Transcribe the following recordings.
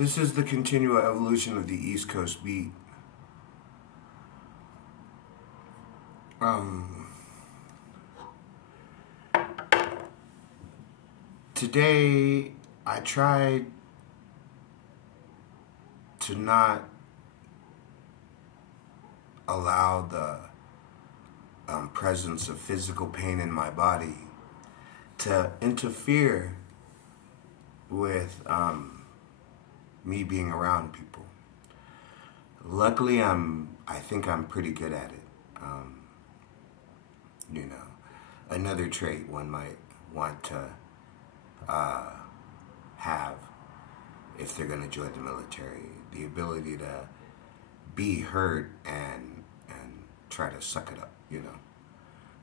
This is the continual evolution of the East Coast beat. Um, Today, I tried to not allow the presence of physical pain in my body to interfere with me being around people. Luckily, I think I'm pretty good at it. You know, another trait one might want to have if they're going to join the military, the ability to be hurt and try to suck it up, you know.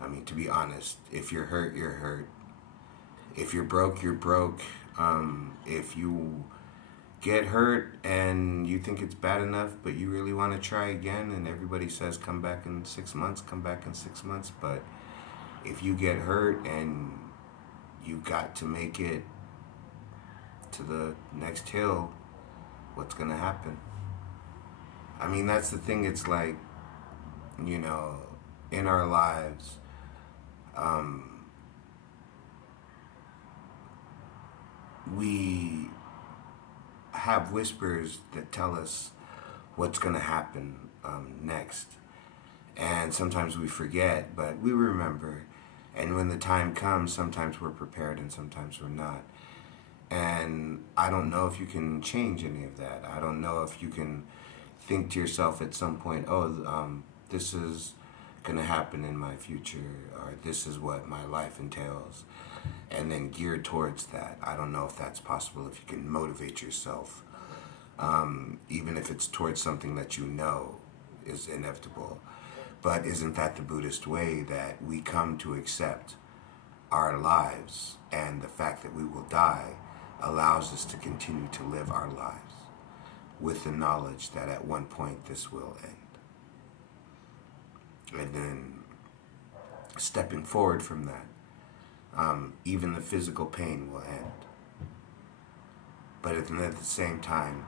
I mean, to be honest, if you're hurt, you're hurt. If you're broke, you're broke. If you get hurt and you think it's bad enough, but you really want to try again, and everybody says come back in 6 months, come back in 6 months. But if you get hurt and you've got to make it to the next hill, what's going to happen? I mean, that's the thing. It's like, you know, in our lives, we have whispers that tell us what's going to happen next. And sometimes we forget, but we remember. And when the time comes, sometimes we're prepared and sometimes we're not. And I don't know if you can change any of that. I don't know if you can think to yourself at some point, this is going to happen in my future, or this is what my life entails, and then gear towards that. I don't know if that's possible, if you can motivate yourself, even if it's towards something that you know is inevitable. But isn't that the Buddhist way, that we come to accept our lives, and the fact that we will die allows us to continue to live our lives with the knowledge that at one point this will end. And then stepping forward from that, even the physical pain will end. But at the same time,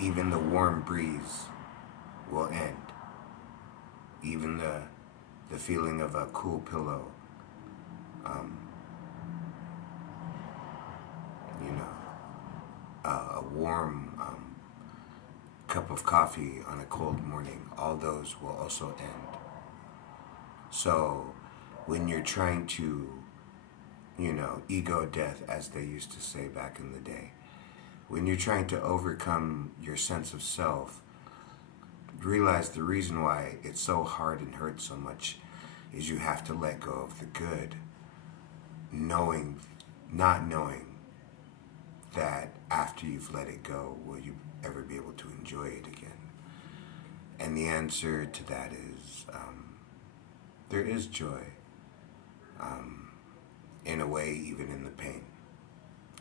even the warm breeze will end. Even the feeling of a cool pillow, you know, a warm cup of coffee on a cold morning, all those will also end. So when you're trying to, you know, ego death, as they used to say back in the day, when you're trying to overcome your sense of self, realize the reason why it's so hard and hurts so much is you have to let go of the good, not knowing that after you've let it go, will you ever be able to enjoy it again? And the answer to that is there is joy, in a way, even in the pain,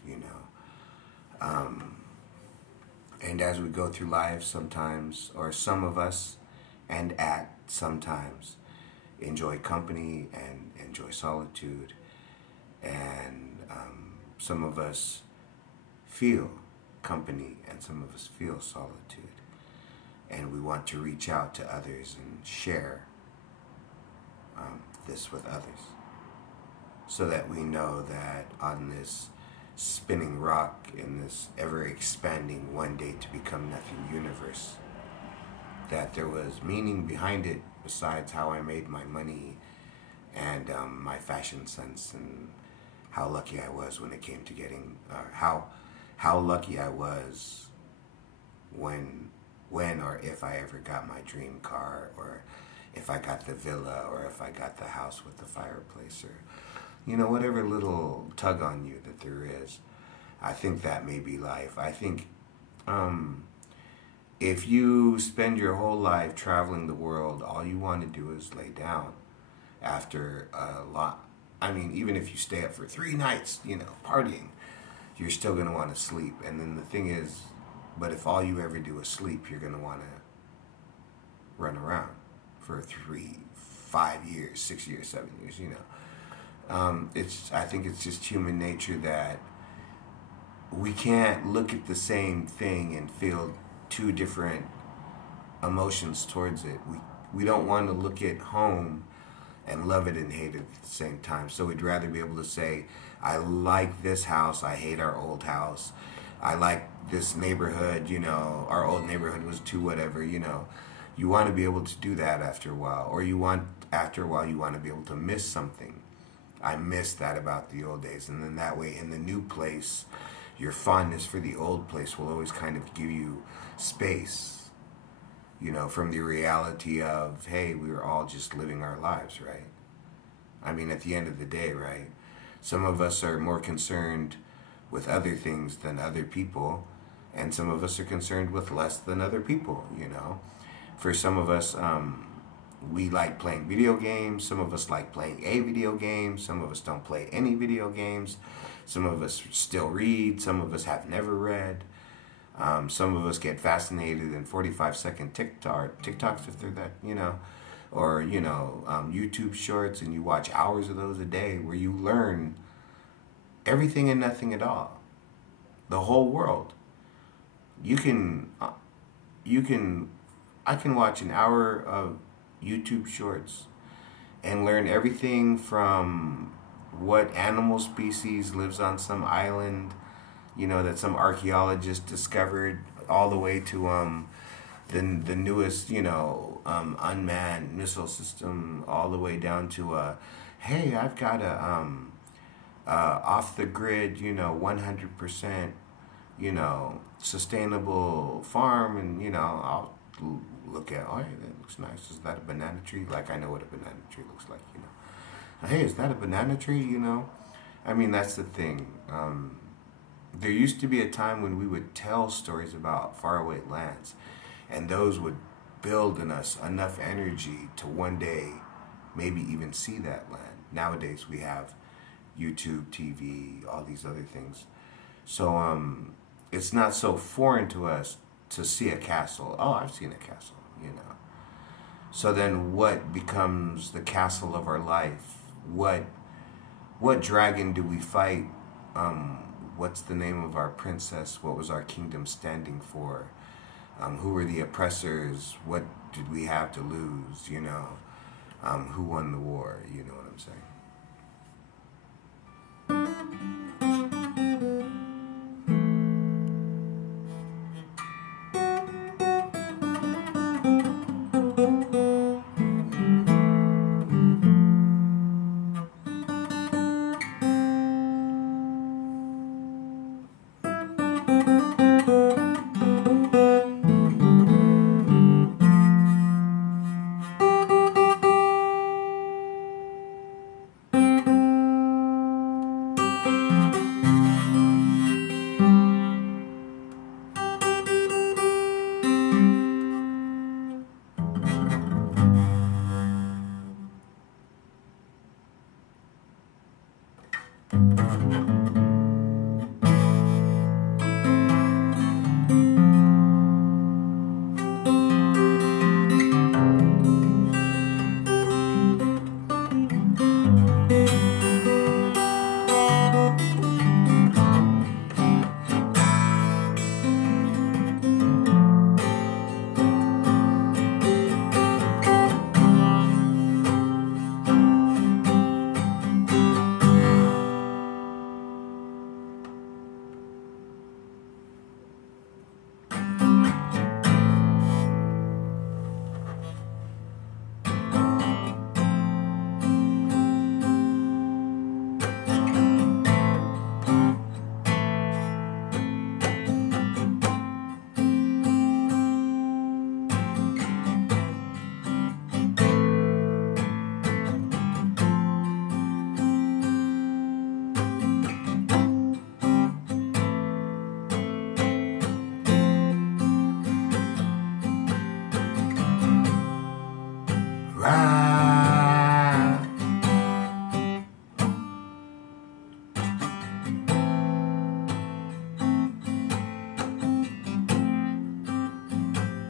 you know. And as we go through life, sometimes, or some of us, and sometimes, enjoy company and enjoy solitude, and some of us feel company and some of us feel solitude, and we want to reach out to others and share this with others, so that we know that on this spinning rock in this ever-expanding, one day to become nothing universe, that there was meaning behind it besides how I made my money and my fashion sense, and how lucky I was when it came to getting, how lucky I was when or if I ever got my dream car, or if I got the villa, or if I got the house with the fireplace, or, you know, whatever little tug on you that there is. I think that may be life. I think if you spend your whole life traveling the world, all you want to do is lay down after a lot. I mean, even if you stay up for 3 nights, you know, partying, you're still going to want to sleep. And then the thing is, but if all you ever do is sleep, you're going to want to run around for 3, 5 years, 6 years, 7 years, you know. I think it's just human nature that we can't look at the same thing and feel two different emotions towards it. We don't want to look at home and love it and hate it at the same time. So we'd rather be able to say, I like this house, I hate our old house. I like this neighborhood, our old neighborhood was too whatever, You want to be able to do that after a while. Or after a while, you want to be able to miss something. I miss that about the old days. And then that way, in the new place, your fondness for the old place will always kind of give you space, from the reality of, hey, we were all just living our lives, right? I mean, at the end of the day, right? Some of us are more concerned with other things than other people, and some of us are concerned with less than other people, For some of us, we like playing video games. Some of us like playing a video game. Some of us don't play any video games. Some of us still read. Some of us have never read. Some of us get fascinated in 45-second TikToks if they're that, or, YouTube shorts, and you watch hours of those a day where you learn everything and nothing at all. The whole world. I can watch an hour of YouTube shorts and learn everything from what animal species lives on some island, that some archaeologist discovered, all the way to the newest, unmanned missile system, all the way down to hey, I've got a off the grid, 100%, sustainable farm, and I'll look at, oh, hey, that looks nice. Is that a banana tree? Like, I know what a banana tree looks like, Hey, is that a banana tree? I mean, that's the thing. There used to be a time when we would tell stories about faraway lands, and those would build in us enough energy to one day maybe even see that land. Nowadays we have YouTube, TV, all these other things. So it's not so foreign to us to see a castle. Oh, I've seen a castle, So then what becomes the castle of our life? What dragon do we fight? What's the name of our princess? What was our kingdom standing for? Who were the oppressors? What did we have to lose? Who won the war? You know what I'm saying?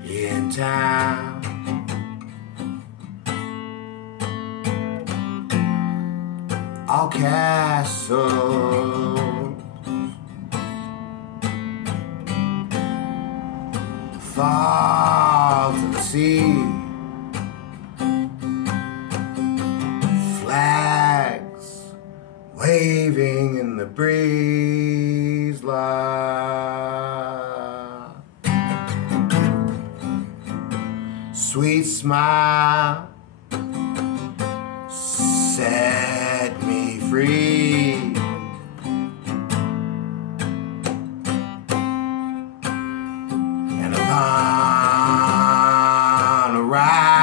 In town, all castles fall to the sea. Flags waving in the breeze, la. Sweet smile set me free. And upon arriving,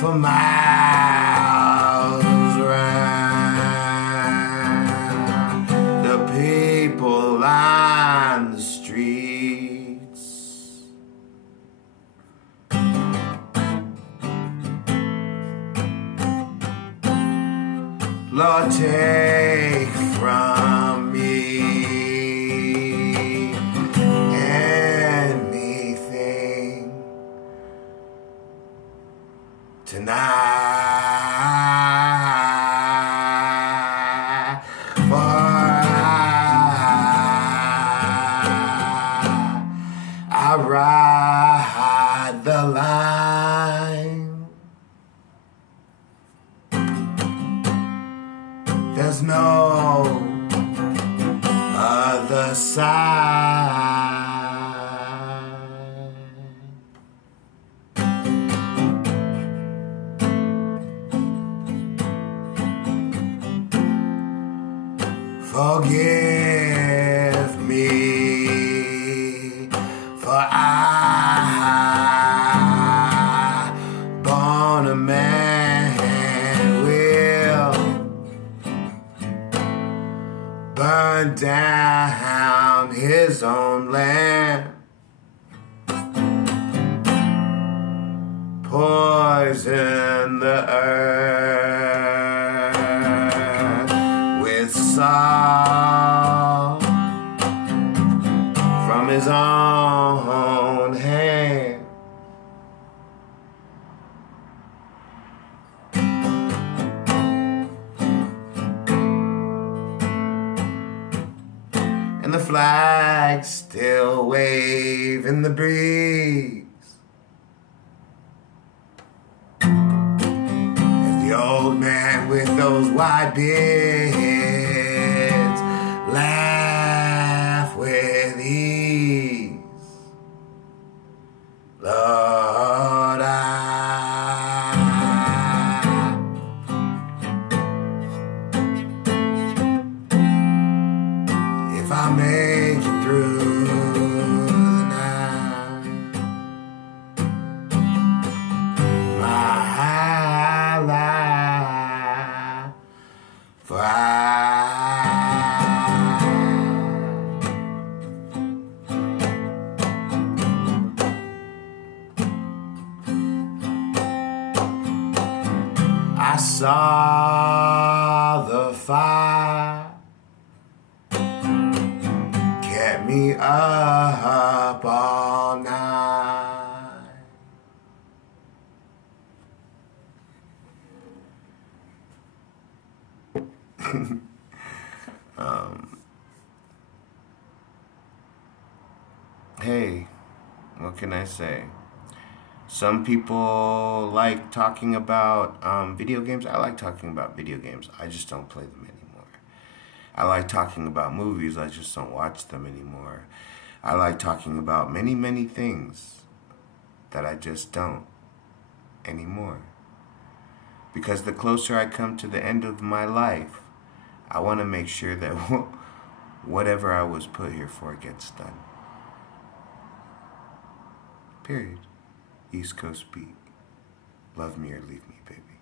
for miles around, the people line the streets. Lord, take from me anything tonight, for I ride the line. There's no other side. Forgive me, for I, born a man, will burn down his own land, poison the earth with salt from his own hand. And the flags still wave in the breeze as the old man with those white beards laugh with ease. Lord, if I make it through the night, my life, for I saw the fire kept me up all night. Hey, what can I say? Some people like talking about video games. I like talking about video games. I just don't play them anymore. I like talking about movies. I just don't watch them anymore. I like talking about many, many things that I just don't anymore. Because the closer I come to the end of my life, I want to make sure that whatever I was put here for gets done. Period. East Coast beat. Love me or leave me, baby.